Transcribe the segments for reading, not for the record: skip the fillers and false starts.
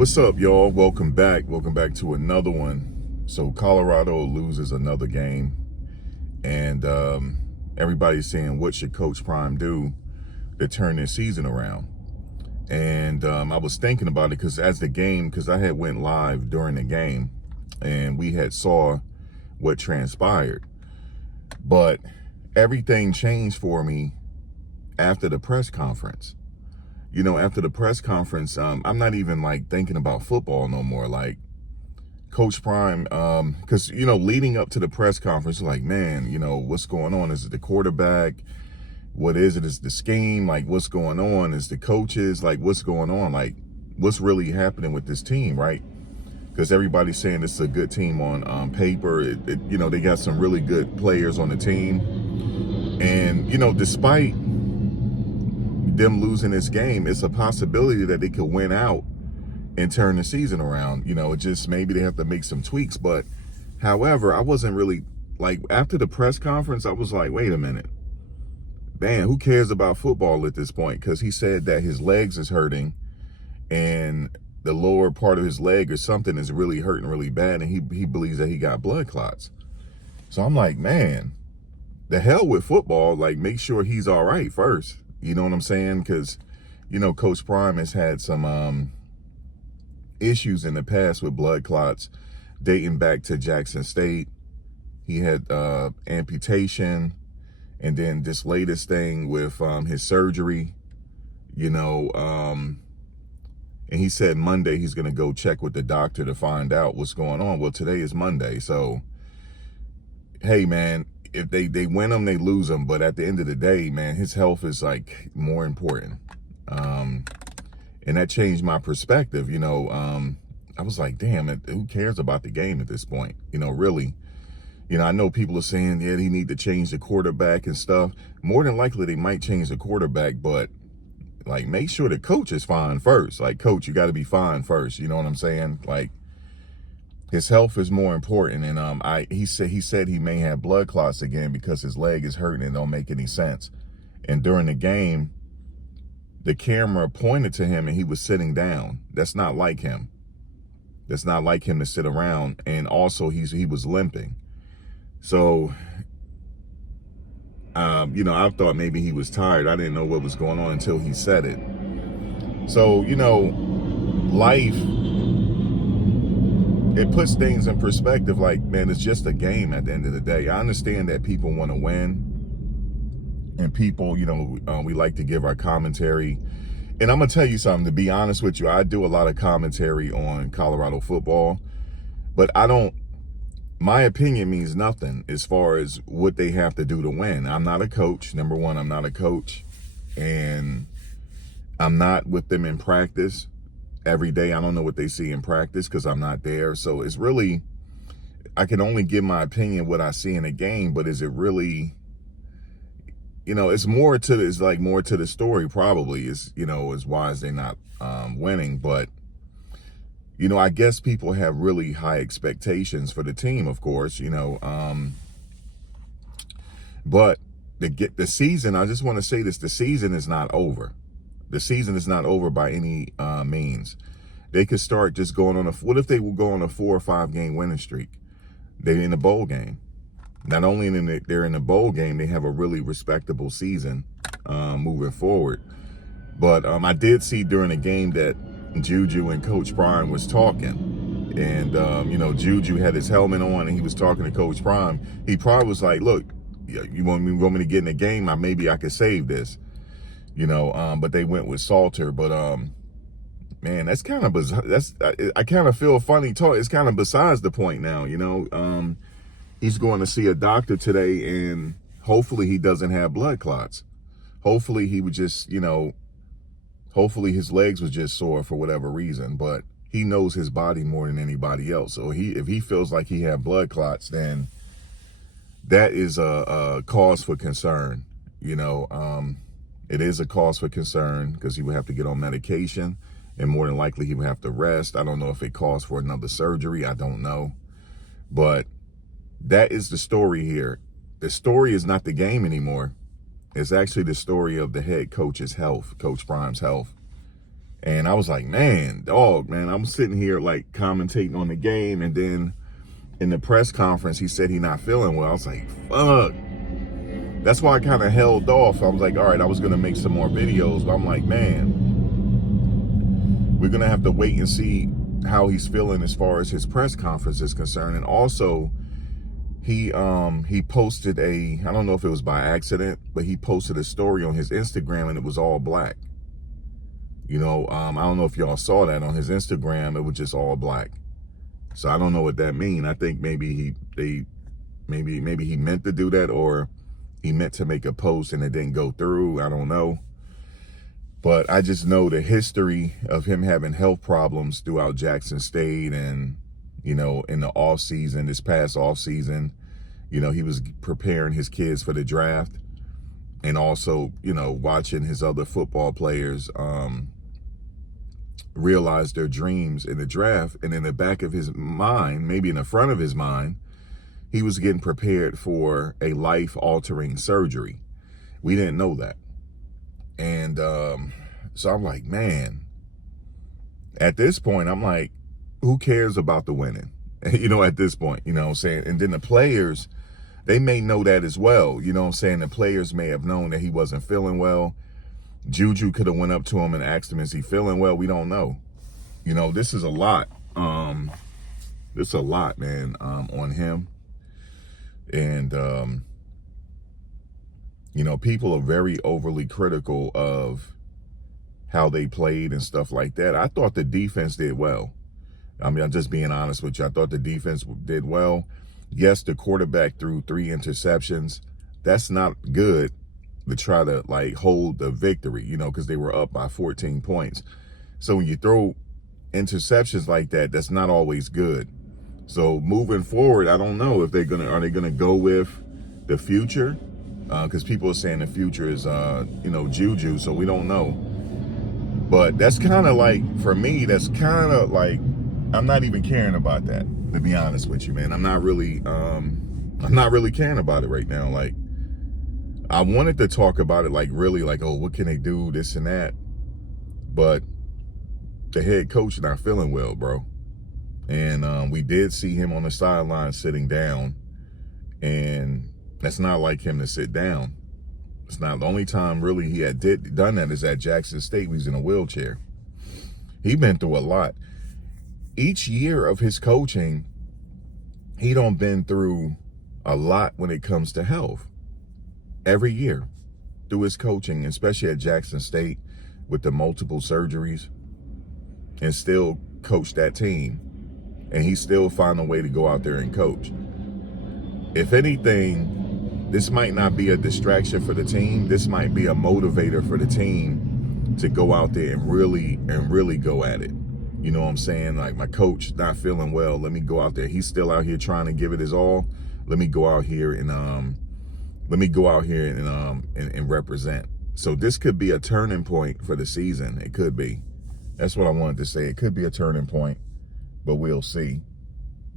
What's up, y'all? Welcome back. Welcome back to another one. So Colorado loses another game, and everybody's saying, what should Coach Prime do to turn this season around? And I was thinking about it because I had went live during the game, and we had saw what transpired. But everything changed for me after the press conference. After the press conference, I'm not even like thinking about football no more. Like Coach Prime, because leading up to the press conference, like, man, what's going on? Is it the quarterback? What is it? Is the scheme? Like, what's going on? Is the coaches? Like, what's going on? Like, what's really happening with this team, right? Because everybody's saying it's a good team on paper. They got some really good players on the team, and despite them losing this game, it's a possibility that they could win out and turn the season around. It just maybe they have to make some tweaks. But however, I wasn't really like, after the press conference, I was like, wait a minute, man, who cares about football at this point? Because he said that his legs is hurting, and the lower part of his leg or something is really hurting really bad, and he believes that he got blood clots. So I'm like, man, the hell with football. Like, make sure he's all right first. You know what I'm saying? Because, Coach Prime has had some issues in the past with blood clots dating back to Jackson State. He had amputation, and then this latest thing with his surgery, and he said Monday he's going to go check with the doctor to find out what's going on. Well, today is Monday. So, hey, man, if they win them, they lose them. But at the end of the day, man, his health is like more important. And that changed my perspective. I was like, damn, who cares about the game at this point? Really. I know people are saying, yeah, they need to change the quarterback and stuff. More than likely, they might change the quarterback, but like, make sure the coach is fine first. Like, coach, you got to be fine first. You know what I'm saying? Like, his health is more important. And he said he may have blood clots again because his leg is hurting and don't make any sense. And during the game, the camera pointed to him and he was sitting down. That's not like him. That's not like him to sit around. And also he was limping. So, I thought maybe he was tired. I didn't know what was going on until he said it. So, life, it puts things in perspective. Like, man, it's just a game at the end of the day. I understand that people want to win, and people, we like to give our commentary. And I'm going to tell you something, to be honest with you, I do a lot of commentary on Colorado football, but my opinion means nothing as far as what they have to do to win. I'm not a coach. Number one, I'm not a coach, and I'm not with them in practice every day. I don't know what they see in practice because I'm not there. So it's really, I can only give my opinion what I see in a game, but is it really, it's more to the story probably is, is why is they not winning. But, I guess people have really high expectations for the team, of course, but the season, I just want to say this, the season is not over. The season is not over by any means. They could start just going on what if they will go on a 4 or 5 game winning streak? They're in a bowl game. Not only they're in the bowl game, they have a really respectable season moving forward. But I did see during the game that Juju and Coach Prime was talking. And, Juju had his helmet on and he was talking to Coach Prime. He probably was like, look, you want me to get in the game? Maybe I could save this. But they went with Salter. But, man, that's kind of bizarre. I kind of feel funny talk. It's kind of besides the point now, He's going to see a doctor today, and hopefully he doesn't have blood clots. Hopefully he would just, hopefully his legs was just sore for whatever reason. But he knows his body more than anybody else. So if he feels like he had blood clots, then that is a cause for concern. It is a cause for concern because he would have to get on medication, and more than likely he would have to rest. I don't know if it calls for another surgery. I don't know. But that is the story here. The story is not the game anymore. It's actually the story of the head coach's health, Coach Prime's health. And I was like, man, dog, man, I'm sitting here like commentating on the game. And then in the press conference, he said he not feeling well. I was like, fuck. That's why I kind of held off. I was like, all right, I was going to make some more videos. But I'm like, man, we're going to have to wait and see how he's feeling as far as his press conference is concerned. And also, he posted I don't know if it was by accident, but he posted a story on his Instagram and it was all black. You know, I don't know if y'all saw that on his Instagram. It was just all black. So I don't know what that means. I think maybe maybe he meant to do that, or he meant to make a post and it didn't go through. I don't know. But I just know the history of him having health problems throughout Jackson State, and, you know, in the off season, this past off season, you know, he was preparing his kids for the draft, and also, you know, watching his other football players realize their dreams in the draft. And in the back of his mind, maybe in the front of his mind, he was getting prepared for a life-altering surgery. We didn't know that. And so I'm like, man, at this point, I'm like, who cares about the winning? You know, at this point, you know what I'm saying? And then the players, they may know that as well. You know what I'm saying? The players may have known that he wasn't feeling well. Juju could have went up to him and asked him, is he feeling well? We don't know. You know, this is a lot. This is a lot, man, on him. And, you know, people are very overly critical of how they played and stuff like that. I thought the defense did well. I mean, I'm just being honest with you. I thought the defense did well. Yes, the quarterback threw 3 interceptions. That's not good to try to, like, hold the victory, you know, because they were up by 14 points. So when you throw interceptions like that, that's not always good. So moving forward, I don't know if are they gonna go with the future? Because people are saying the future is, you know, Juju, so we don't know. But that's kind of like, for me, that's kind of like, I'm not even caring about that, to be honest with you, man. I'm not really caring about it right now. Like, I wanted to talk about it, like, really, like, oh, what can they do, this and that. But the head coach not feeling well, bro. And we did see him on the sideline sitting down, and that's not like him to sit down. It's not the only time really he had done that is at Jackson State. He was in a wheelchair. He been through a lot. Each year of his coaching, he done been through a lot when it comes to health. Every year through his coaching, especially at Jackson State with the multiple surgeries, and still coach that team. And he still find a way to go out there and coach. If anything, this might not be a distraction for the team. This might be a motivator for the team to go out there and really go at it. You know what I'm saying? Like, my coach not feeling well. Let me go out there. He's still out here trying to give it his all. Let me go out here and represent. So this could be a turning point for the season. It could be. That's what I wanted to say. It could be a turning point, but we'll see.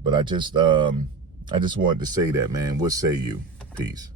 But I just wanted to say that, man. What say you? Peace.